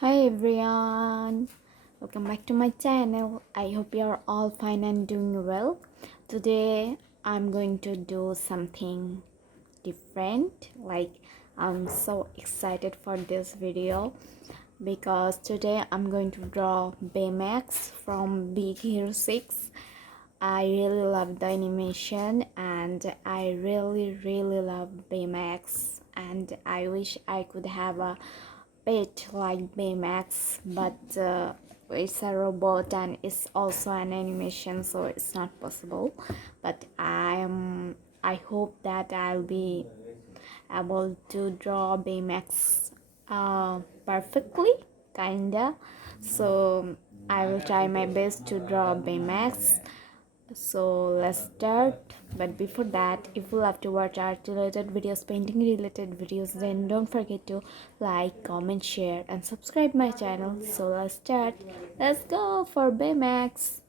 Hi everyone, welcome back to my channel. I hope you're all fine and doing well. Today I'm going to do something different. I'm so excited for this video because today I'm going to draw Baymax from Big Hero 6. I really love the animation and I really love Baymax, and I wish I could have a pet like Baymax, but it's a robot and it's also an animation, so it's not possible. But I hope that I'll be able to draw Baymax perfectly, kinda. So I will try my best to draw Baymax. So let's start. But before that, if you love to watch art related videos, painting related videos, then don't forget to like, comment, share and subscribe my channel. So let's start. Let's go for Baymax.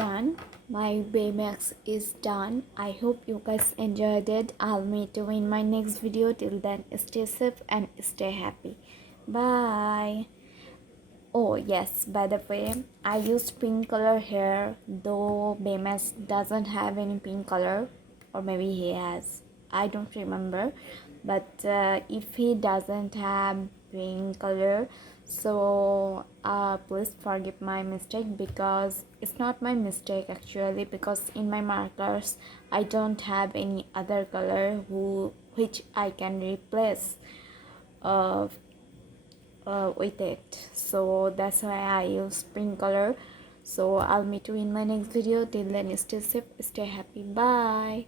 done. My baymax is done. I hope you guys enjoyed it. I'll meet you in my next video. Till then, stay safe and stay happy. Bye. Oh yes, by the way, I used pink color here, though baymax doesn't have any pink color, or maybe he has, I don't remember. But if he doesn't have pink color, so please forgive my mistake, because it's not my mistake actually, because in my markers I don't have any other color which I can replace uh, with it, so that's why I use pink color. So I'll meet you in my next video. Till then, stay safe, stay happy, bye.